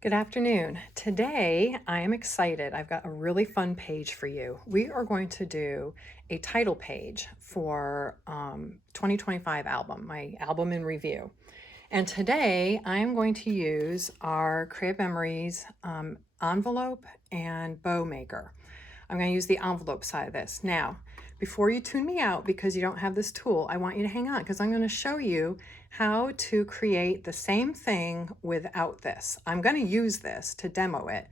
Good afternoon. Today I am excited. I've got a really fun page for you. We are going to do a title page for 2025 album, my album in review. And today I am going to use our Creative Memories envelope and bow maker. I'm going to use the envelope side of this. Now, before you tune me out because you don't have this tool, I want you to hang on because I'm going to show you how to create the same thing without this. I'm going to use this to demo it,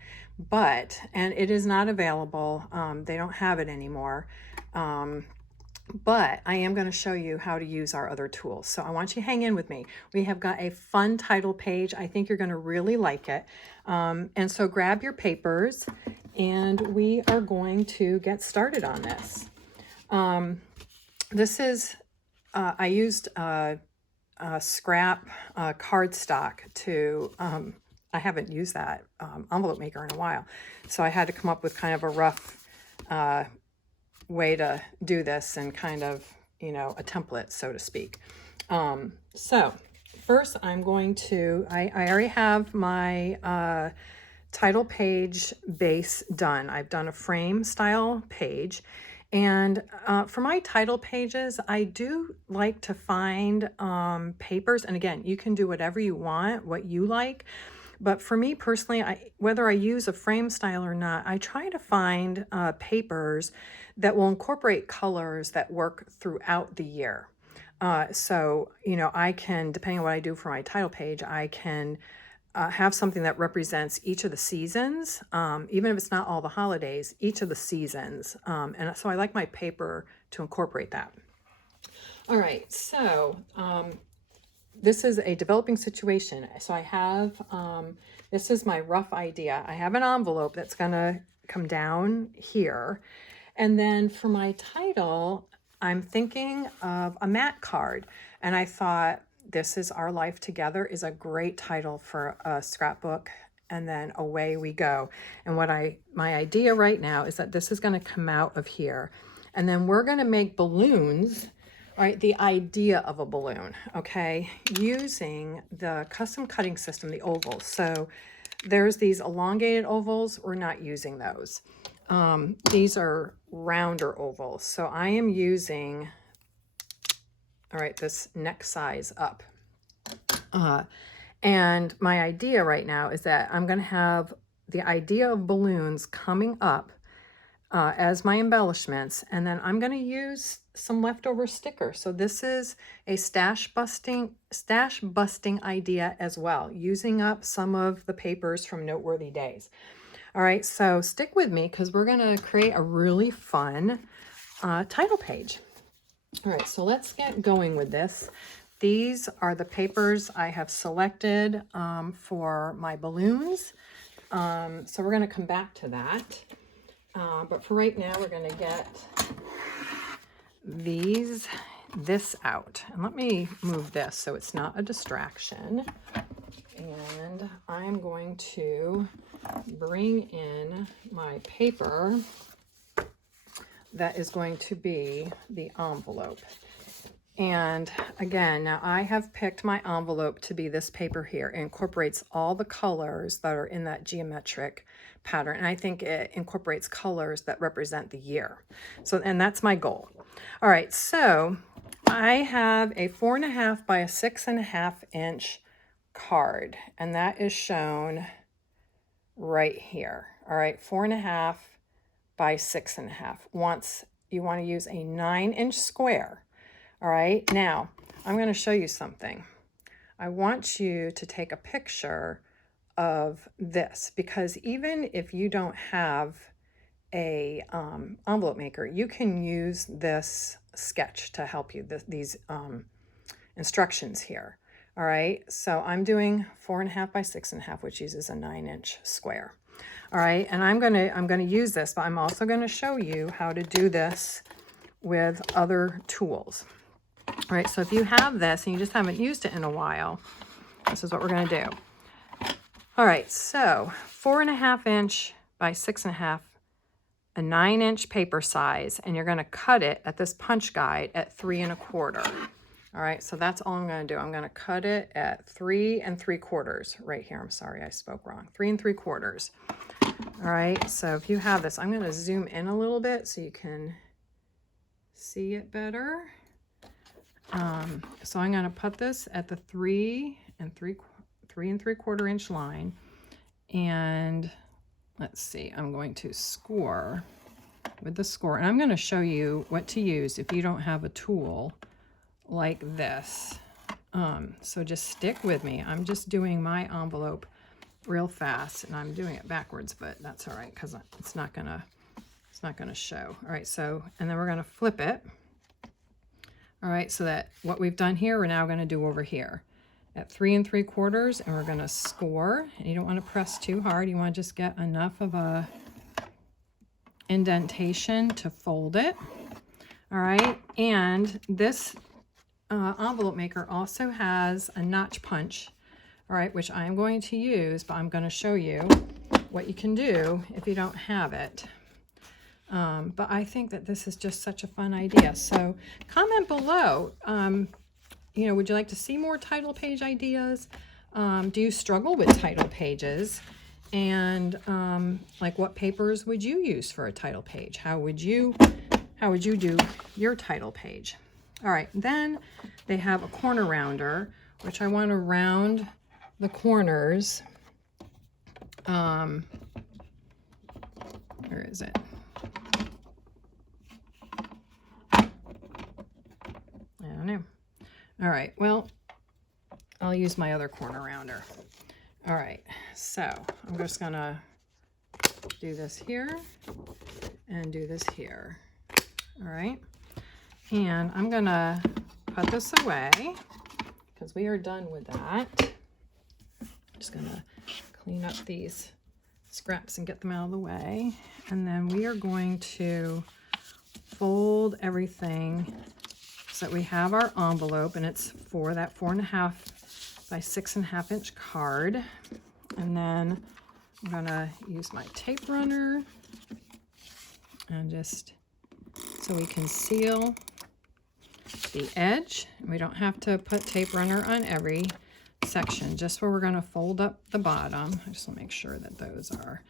and it is not available. They don't have it anymore. But I am going to show you how to use our other tools. So I want you to hang in with me. We have got a fun title page. I think you're going to really like it. And so grab your papers and we are going to get started on this. This is, I used scrap cardstock to, I haven't used that envelope maker in a while. So I had to come up with kind of a rough way to do this and kind of, a template, so to speak. So first I'm going to, I already have my title page base done. I've done a frame style page. And for my title pages, I do like to find papers. And again, you can do whatever you want, what you like. But for me personally, whether I use a frame style or not, I try to find papers that will incorporate colors that work throughout the year. So, I can, depending on what I do for my title page, I can have something that represents each of the seasons, even if it's not all the holidays, each of the seasons. And so I like my paper to incorporate that. All right, so this is a developing situation. So I have, this is my rough idea. I have an envelope that's gonna come down here. And then for my title, I'm thinking of a mat card. And I thought, This Is Our Life Together is a great title for a scrapbook. And then away we go. And my idea right now is that this is gonna come out of here. And then we're gonna make balloons, right? The idea of a balloon, okay? Using the custom cutting system, the ovals. So there's these elongated ovals, we're not using those. These are rounder ovals. So I am using, all right, this neck size up. And my idea right now is that I'm going to have the idea of balloons coming up as my embellishments, and then I'm going to use some leftover stickers. So this is a stash busting idea as well, using up some of the papers from Noteworthy Days. All right, so stick with me because we're going to create a really fun title page. All right, so let's get going with this. These are the papers I have selected for my balloons. So we're going to come back to that. But for right now, we're going to get this out. And let me move this so it's not a distraction. And I'm going to bring in my paper that is going to be the envelope. And again, now I have picked my envelope to be this paper here. It incorporates all the colors that are in that geometric pattern. And I think it incorporates colors that represent the year. So, and that's my goal. All right, so I have a 4.5 by a 6.5 inch card, and that is shown right here. All right, 4.5 by 6.5. You want to use a 9-inch square. All right, now I'm going to show you something. I want you to take a picture of this, because even if you don't have a envelope maker, you can use this sketch to help you, these instructions here. All right, so I'm doing 4.5 by 6.5, which uses a 9-inch square. All right, and I'm gonna use this, but I'm also gonna show you how to do this with other tools. All right, so if you have this and you just haven't used it in a while, this is what we're gonna do. All right, so 4.5 inch by 6.5, a 9-inch paper size, and you're gonna cut it at this punch guide at 3 1/4. All right, so that's all I'm going to do. I'm going to cut it at 3 3/4 right here. I'm sorry, I spoke wrong. 3 3/4. All right, so if you have this, I'm going to zoom in a little bit so you can see it better. So I'm going to put this at the 3 3/4 inch line, and let's see, I'm going to score with the score, and I'm going to show you what to use if you don't have a tool like this. So just stick with me. I'm just doing my envelope real fast, and I'm doing it backwards, but that's all right because it's not gonna show. All right, so, and then we're gonna flip it. All right, so that what we've done here, we're now gonna do over here at 3 3/4, and we're gonna score. And you don't want to press too hard. You want to just get enough of a indentation to fold it. All right, and this envelope maker also has a notch punch, all right, which I'm going to use, but I'm going to show you what you can do if you don't have it. But I think that this is just such a fun idea. So comment below, you know, would you like to see more title page ideas? Do you struggle with title pages? And like, what papers would you use for a title page? How would you do your title page? All right, then they have a corner rounder, which I want to round the corners. Where is it? I don't know. All right, well, I'll use my other corner rounder. All right, so I'm just gonna do this here and do this here. All right, and I'm gonna put this away because we are done with that. I'm just gonna clean up these scraps and get them out of the way. And then we are going to fold everything so that we have our envelope, and it's for that 4.5 by 6.5 inch card. And then I'm gonna use my tape runner and just so we can seal the edge. We don't have to put tape runner on every section, just where we're going to fold up the bottom. I just want to make sure that those are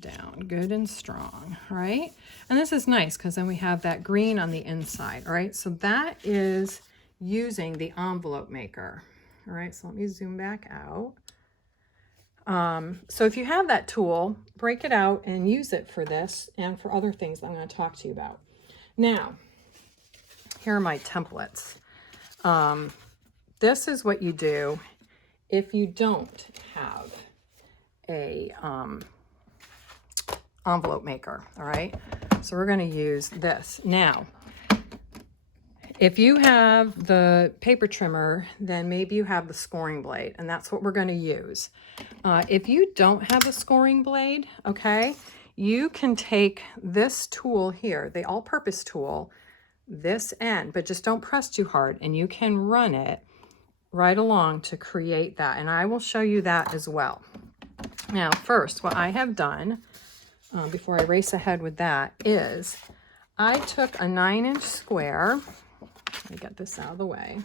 down good and strong, right? And this is nice because then we have that green on the inside. All right, so that is using the envelope maker. All right, so let me zoom back out. So if you have that tool, break it out and use it for this and for other things that I'm going to talk to you about. Now, here are my templates. This is what you do if you don't have a envelope maker, all right? So we're going to use this. Now, if you have the paper trimmer, then maybe you have the scoring blade, and that's what we're going to use. If you don't have a scoring blade, okay, you can take this tool here, the all-purpose tool, this end, but just don't press too hard, and you can run it right along to create that, and I will show you that as well. Now, first, what I have done, before I race ahead with that, is I took a 9-inch square. Let me get this out of the way.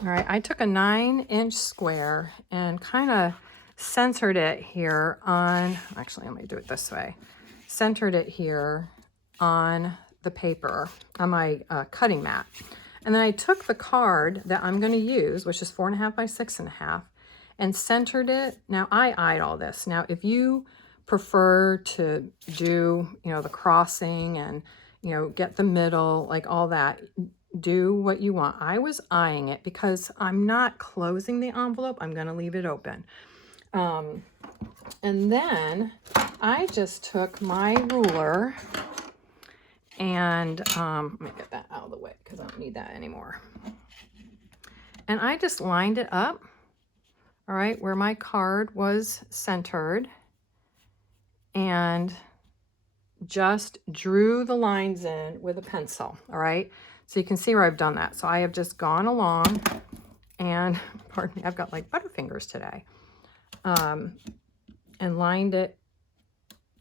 All right, I took a 9-inch square and kind of centered it here on, actually, let me do it this way. Centered it here on the paper, on my cutting mat. And then I took the card that I'm going to use, which is 4.5 by 6.5, and centered it. Now, I eyed all this. Now, if you prefer to do, you know, the crossing and, you know, get the middle, like all that, do what you want. I was eyeing it because I'm not closing the envelope. I'm going to leave it open. And then I just took my ruler and let me get that out of the way because I don't need that anymore. And I just lined it up, all right, where my card was centered, and just drew the lines in with a pencil, all right? So you can see where I've done that. So I have just gone along and, pardon me, I've got like butterfingers today, and lined it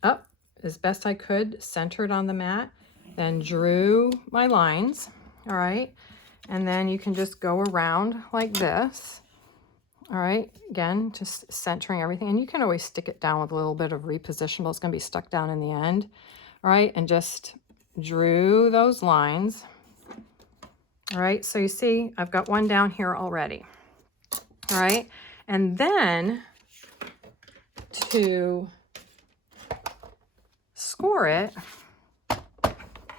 up as best I could, centered on the mat, then drew my lines, all right? And then you can just go around like this. All right, again, just centering everything. And you can always stick it down with a little bit of repositionable. It's going to be stuck down in the end. All right, and just drew those lines. All right, so you see I've got one down here already. All right, and then to score it,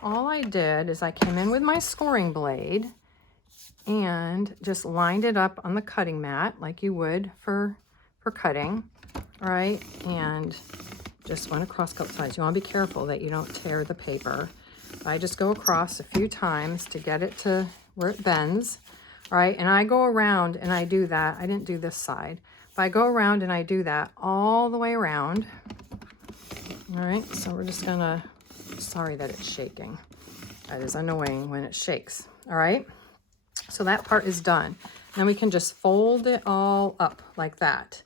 all I did is I came in with my scoring blade and just lined it up on the cutting mat like you would for cutting. All right, and just went across a couple sides. You want to be careful that you don't tear the paper. I just go across a few times to get it to where it bends. All right, and I go around and I do that. I didn't do this side, but I go around and I do that all the way around. All right, so we're just gonna, sorry that it's shaking. That is annoying when it shakes. All right, so that part is done. Then we can just fold it all up like that.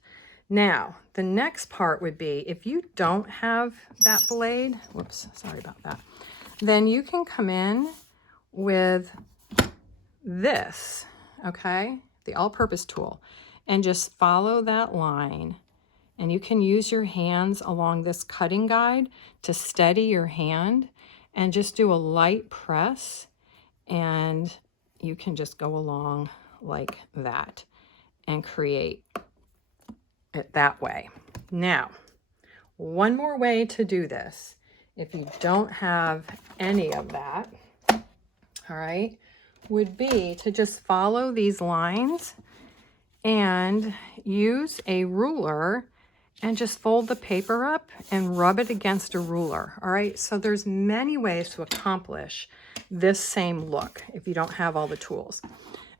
Now, the next part would be, if you don't have that blade, whoops, sorry about that, then you can come in with this, okay, the all-purpose tool, and just follow that line. And you can use your hands along this cutting guide to steady your hand and just do a light press, and you can just go along like that and create it that way. Now, one more way to do this, if you don't have any of that, all right, would be to just follow these lines and use a ruler and just fold the paper up and rub it against a ruler. All right, so there's many ways to accomplish this same look if you don't have all the tools.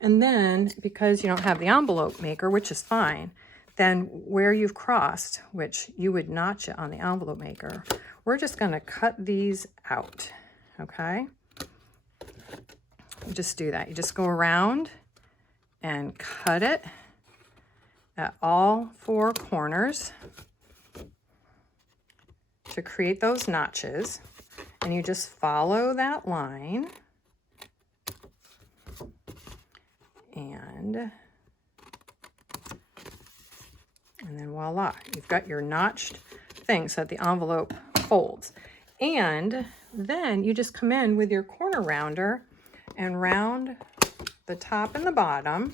And then, because you don't have the envelope maker, which is fine, then where you've crossed, which you would notch it on the envelope maker, we're just gonna cut these out, okay? You just do that. You just go around and cut it at all four corners to create those notches, and you just follow that line, and then voila, you've got your notched thing so that the envelope folds. And then you just come in with your corner rounder and round the top and the bottom.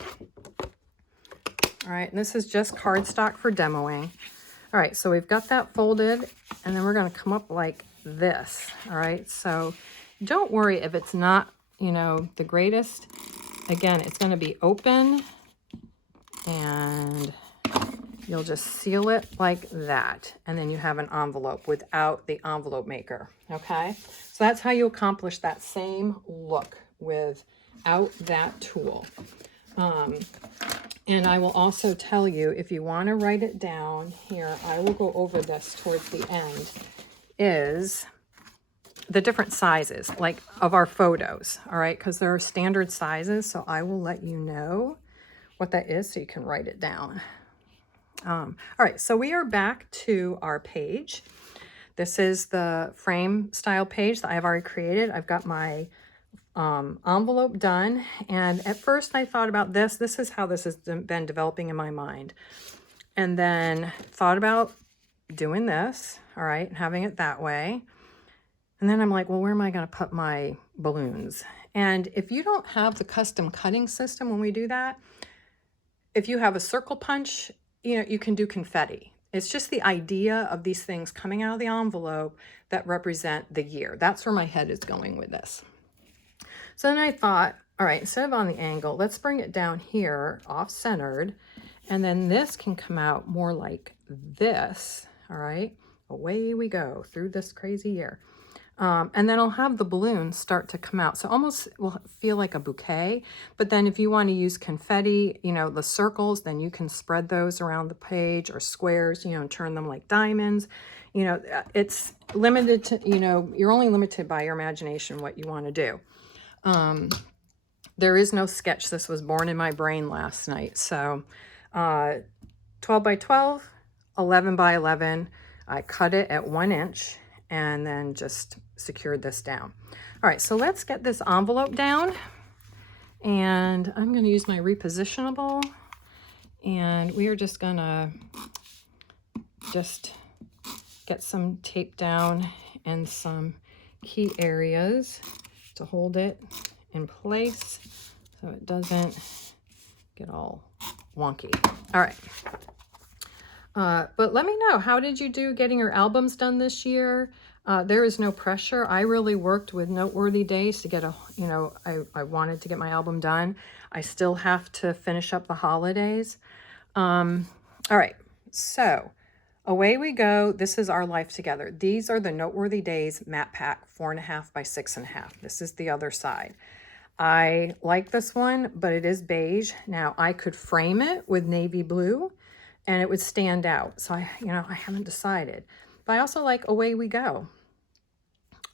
All right, and this is just cardstock for demoing. All right, so we've got that folded, and then we're gonna come up like this. All right, so don't worry if it's not, you know, the greatest. Again, it's gonna be open, and you'll just seal it like that, and then you have an envelope without the envelope maker, okay? So that's how you accomplish that same look without that tool. And I will also tell you, if you want to write it down here, I will go over this towards the end, is the different sizes, like of our photos, all right? Because there are standard sizes, so I will let you know what that is so you can write it down. All right, so we are back to our page. This is the frame style page that I've already created. I've got my envelope done, and at first I thought about this. This is how this has been developing in my mind, and then thought about doing this, all right, and having it that way. And then I'm like, well, where am I going to put my balloons? And if you don't have the custom cutting system when we do that, if you have a circle punch, you know, you can do confetti. It's just the idea of these things coming out of the envelope that represent the year. That's where my head is going with this. So then I thought, all right, instead of on the angle, let's bring it down here, off-centered, and then this can come out more like this, all right? Away we go through this crazy year. And then I'll have the balloons start to come out. So almost will feel like a bouquet, but then if you want to use confetti, you know, the circles, then you can spread those around the page, or squares, you know, and turn them like diamonds. You know, it's limited to, you know, you're only limited by your imagination what you want to do. There is no sketch. This was born in my brain last night. So 12 by 12, 11 by 11. I cut it at 1 inch and then just secured this down. All right, so let's get this envelope down. And I'm going to use my repositionable, and we are just going to get some tape down and some key areas to hold it in place so it doesn't get all wonky. All right. But let me know, how did you do getting your albums done this year? There is no pressure. I really worked with Noteworthy Days to get I wanted to get my album done. I still have to finish up the holidays. All right, so away we go. This is our life together. These are the Noteworthy Days matte pack, 4.5 by 6.5. This is the other side. I like this one, but it is beige. Now I could frame it with navy blue and it would stand out. So I haven't decided. But I also like Away We Go.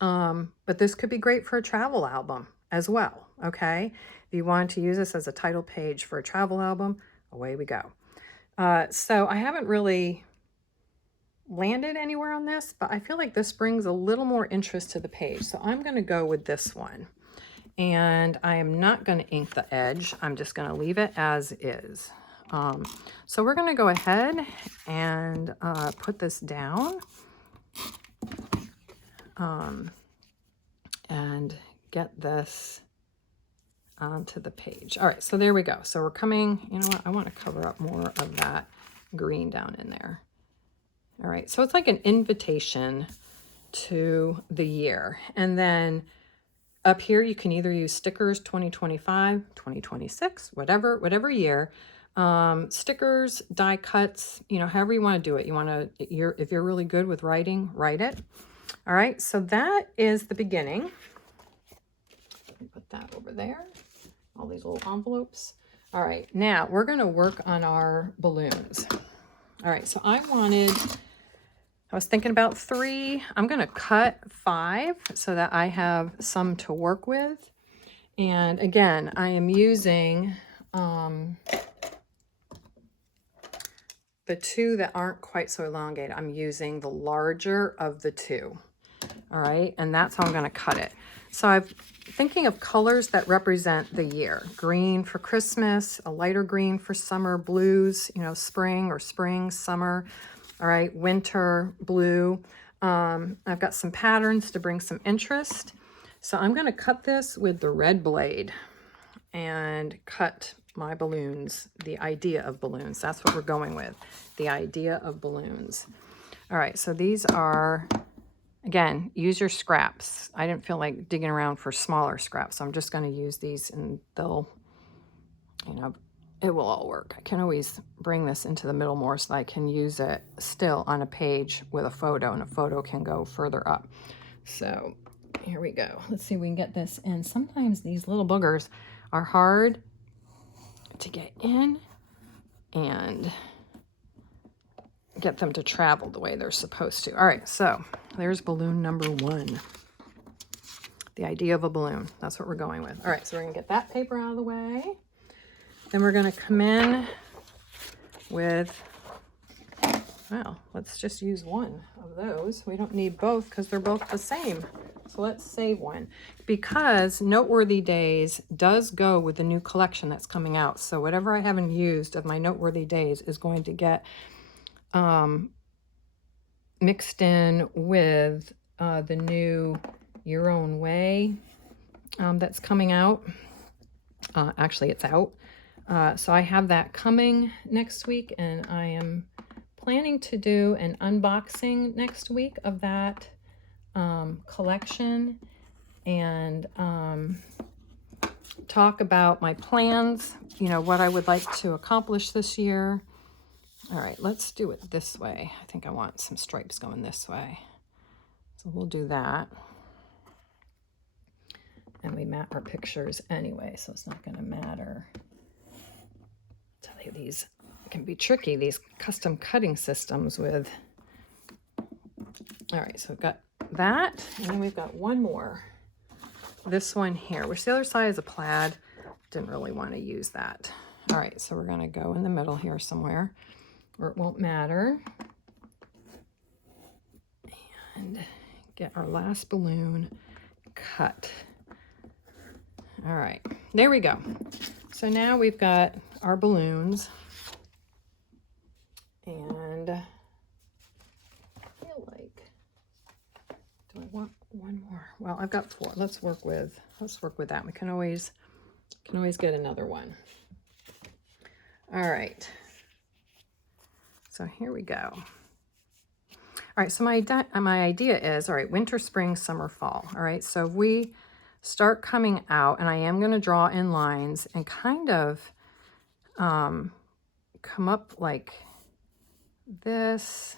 But this could be great for a travel album as well, okay? If you want to use this as a title page for a travel album, Away We Go. So I haven't really landed anywhere on this, but I feel like this brings a little more interest to the page. So I'm going to go with this one. And I am not going to ink the edge. I'm just going to leave it as is. So we're going to go ahead and put this down and get this onto the page. All right, so there we go. So we're coming, you know what, I want to cover up more of that green down in there. All right, so it's like an invitation to the year. And then up here, you can either use stickers 2025, 2026, whatever year. Stickers, die cuts, however you want to do it. If you're really good with writing, write it. All right, so that is the beginning. Let me put that over there. All these little envelopes. All right, now we're going to work on our balloons. All right, so I was thinking about 3. I'm going to cut 5 so that I have some to work with. And again, I am using the 2 that aren't quite so elongated. I'm using the larger of the 2. All right, and that's how I'm going to cut it. So I'm thinking of colors that represent the year. Green for Christmas, a lighter green for summer, blues, spring, summer. All right, winter, blue. I've got some patterns to bring some interest. So I'm going to cut this with the red blade and cut my balloons, the idea of balloons. That's what we're going with, the idea of balloons. All right, so these are, again, use your scraps. I didn't feel like digging around for smaller scraps, so I'm just going to use these and they'll, it will all work. I can always bring this into the middle more so that I can use it still on a page with a photo, and a photo can go further up. So here we go. Let's see if we can get this in. Sometimes these little boogers are hard to get in and get them to travel the way they're supposed to. All right, so there's balloon number 1. The idea of a balloon. That's what we're going with. All right, so we're going to get that paper out of the way. Then we're going to come in with, well, let's just use one of those. We don't need both because they're both the same. So let's save one. Because Noteworthy Days does go with the new collection that's coming out. So whatever I haven't used of my Noteworthy Days is going to get mixed in with the new Your Own Way that's coming out. Actually, it's out. So I have that coming next week, and I am planning to do an unboxing next week of that collection and talk about my plans, what I would like to accomplish this year. All right, let's do it this way. I think I want some stripes going this way. So we'll do that. And we map our pictures anyway, so it's not going to matter. I'll tell you, these can be tricky, these custom cutting systems with. All right, so we've got that, and then we've got one more. This one here, which the other side is a plaid. Didn't really want to use that. All right, so we're going to go in the middle here somewhere where it won't matter. And get our last balloon cut. All right, there we go. So now we've got our balloons, and I feel like, do I want one more? Well, I've got 4. Let's work with that. We can always get another one. All right. So here we go. All right, so my idea is, all right, winter, spring, summer, fall. All right, so we start coming out, and I am going to draw in lines and kind of come up like this,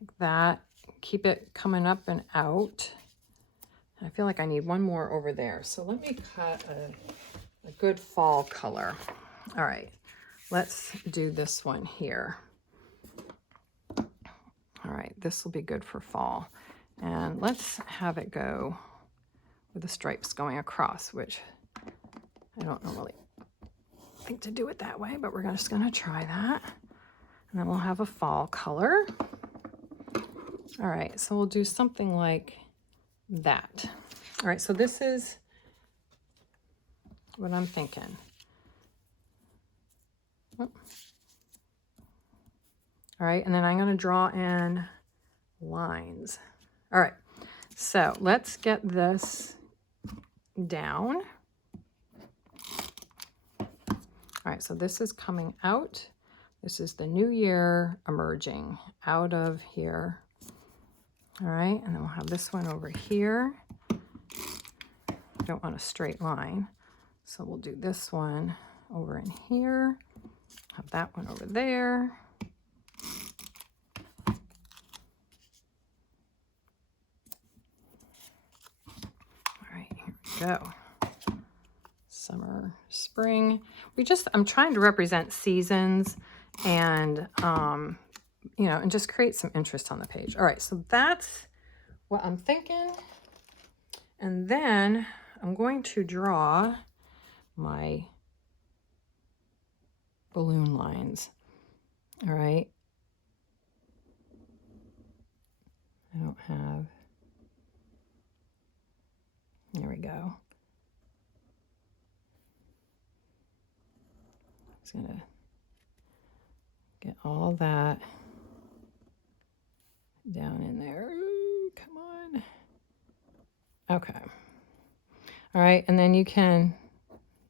like that. Keep it coming up and out. I feel like I need one more over there. So let me cut a good fall color. All right, let's do this one here. All right, this will be good for fall. And let's have it go with the stripes going across, which I don't normally think to do it that way, but we're just gonna try that. And then we'll have a fall color. All right, so we'll do something like that. All right, so this is what I'm thinking. All right, and then I'm going to draw in lines. All right, so let's get this down. All right, so this is coming out. This is the new year emerging out of here. All right, and then we'll have this one over here. Don't want a straight line, so we'll do this one over in here. Have that one over there. Go. Summer, spring. I'm trying to represent seasons and, you know, and just create some interest on the page. All right, so that's what I'm thinking. And then I'm going to draw my balloon lines. All right. I don't have. There we go. Just gonna get all that down in there. Ooh, come on. Okay. All right, and then you can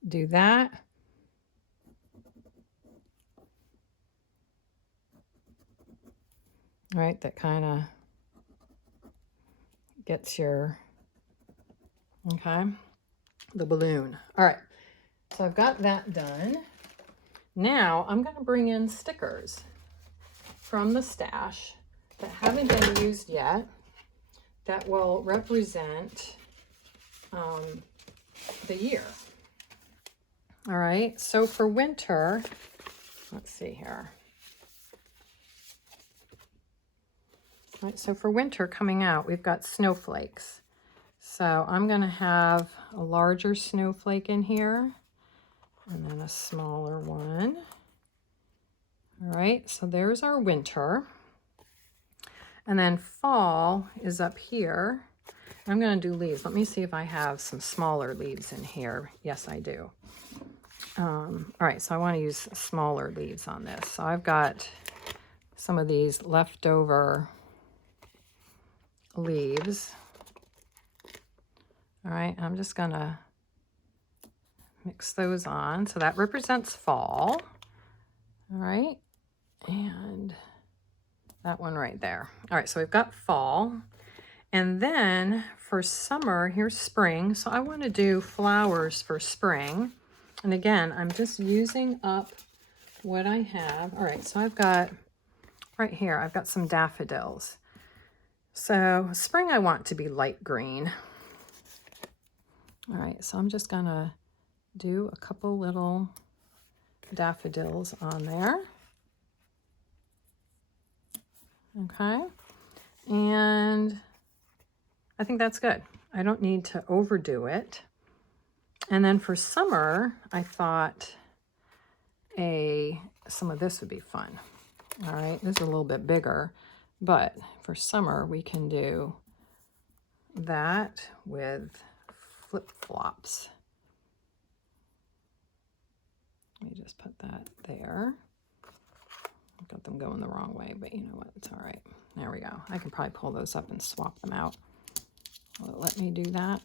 do that. All right, that kind of gets your, okay, the balloon. All right, so I've got that done. Now I'm going to bring in stickers from the stash that haven't been used yet that will represent the year. All right, so for winter, let's see here. All right, so for winter coming out, we've got snowflakes. So I'm going to have a larger snowflake in here and then a smaller one. All right, so there's our winter. And then fall is up here. I'm going to do leaves. Let me see if I have some smaller leaves in here. Yes, I do. All right, so I want to use smaller leaves on this. So I've got some of these leftover leaves. All right, I'm just going to mix those on. So that represents fall. All right, and that one right there. All right, so we've got fall. And then for summer, here's spring. So I want to do flowers for spring. And again, I'm just using up what I have. All right, so I've got, right here, I've got some daffodils. So spring I want to be light green. All right, so I'm just gonna do a couple little daffodils on there. Okay, and I think that's good. I don't need to overdo it. And then for summer, I thought some of this would be fun. All right, this is a little bit bigger, but for summer, we can do that with flip-flops. Let me just put that there. I've got them going the wrong way, but you know what? It's all right. There we go. I can probably pull those up and swap them out. Will it let me do that?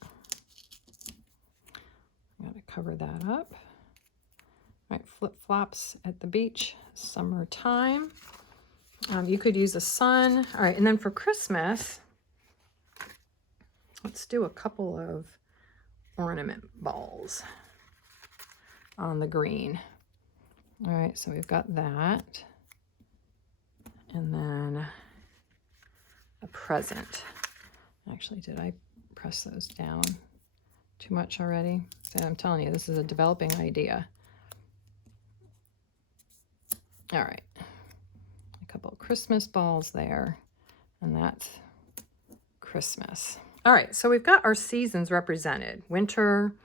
I'm going to cover that up. All right, flip-flops at the beach, summertime. You could use the sun. All right, and then for Christmas, let's do a couple of ornament balls on the green. All right, so we've got that. And then a present. Actually, did I press those down too much already? So I'm telling you, this is a developing idea. All right, a couple of Christmas balls there, and that's Christmas. All right, so we've got our seasons represented. Winter,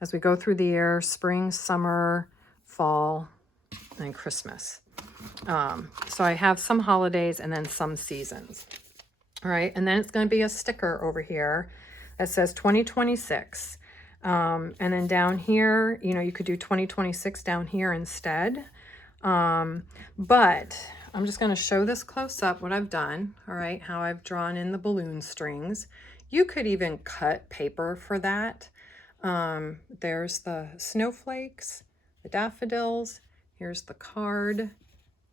as we go through the year, spring, summer, fall, and Christmas. So I have some holidays and then some seasons. All right, and then it's going to be a sticker over here that says 2026. And then down here, you know, you could do 2026 down here instead. But I'm just going to show this close up, what I've done, all right, how I've drawn in the balloon strings. You could even cut paper for that. There's the snowflakes, the daffodils, here's the card,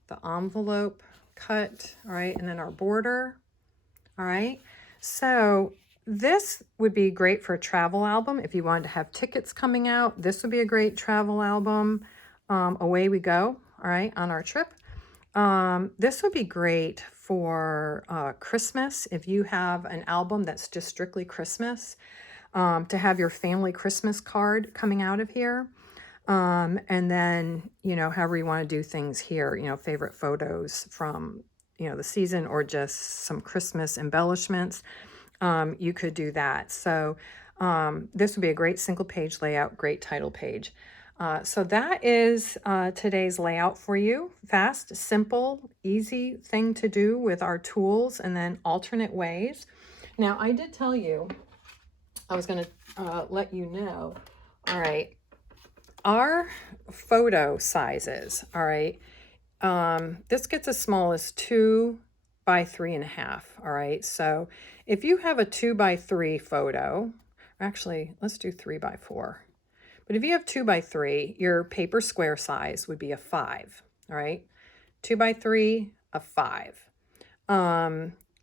the envelope cut, all right, and then our border, all right. So this would be great for a travel album. If you wanted to have tickets coming out, this would be a great travel album. Away we go, all right, on our trip. This would be great for Christmas. If you have an album that's just strictly Christmas, to have your family Christmas card coming out of here. And then, you know, however you want to do things here, you know, favorite photos from, you know, the season or just some Christmas embellishments, you could do that. So this would be a great single page layout, great title page. So that is today's layout for you. Fast, simple, easy thing to do with our tools and then alternate ways. Now, I did tell you, I was going to let you know, all right, our photo sizes, all right, this gets as small as 2 by 3.5, all right? So if you have a 2 by 3 photo, actually, let's do 3 by 4. But if you have 2 by 3, your paper square size would be a 5, all right? 2 by 3, a 5.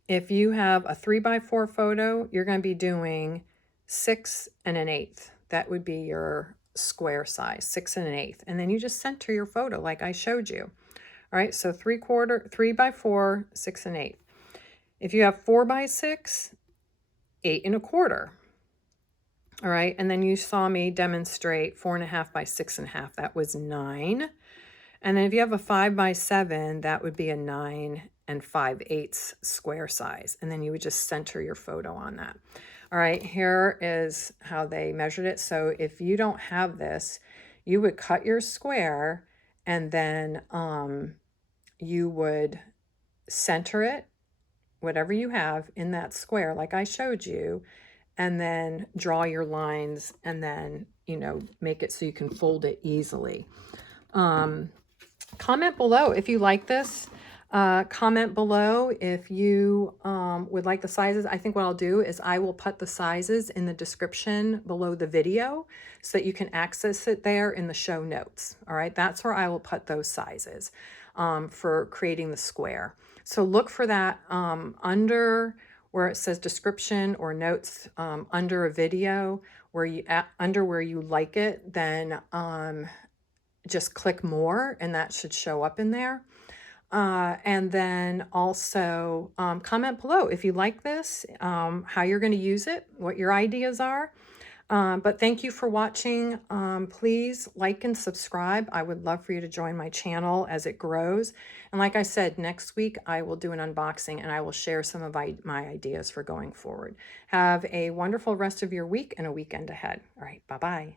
If you have a 3 by 4 photo, you're going to be doing 6 1/8. That would be your square size, 6 1/8. And then you just center your photo like I showed you. All right, so 3 by 4, 6 1/8. If you have 4 by 6, 8 1/4. All right, and then you saw me demonstrate 4.5 by 6.5. That was 9. And then if you have a 5 by 7, that would be a 9 5/8 square size. And then you would just center your photo on that. All right, here is how they measured it. So if you don't have this, you would cut your square and then you would center it, whatever you have in that square, like I showed you, and then draw your lines and then, you know, make it so you can fold it easily. Comment below if you like this. Comment below if you would like the sizes. I think what I'll do is I will put the sizes in the description below the video so that you can access it there in the show notes. All right, that's where I will put those sizes for creating the square. So look for that under where it says description or notes under a video where you under where you like it, then just click more and that should show up in there. And then also comment below if you like this, how you're going to use it, what your ideas are. But thank you for watching. Please like and subscribe. I would love for you to join my channel as it grows. And like I said, next week I will do an unboxing and I will share some of my ideas for going forward. Have a wonderful rest of your week and a weekend ahead. All right, bye-bye.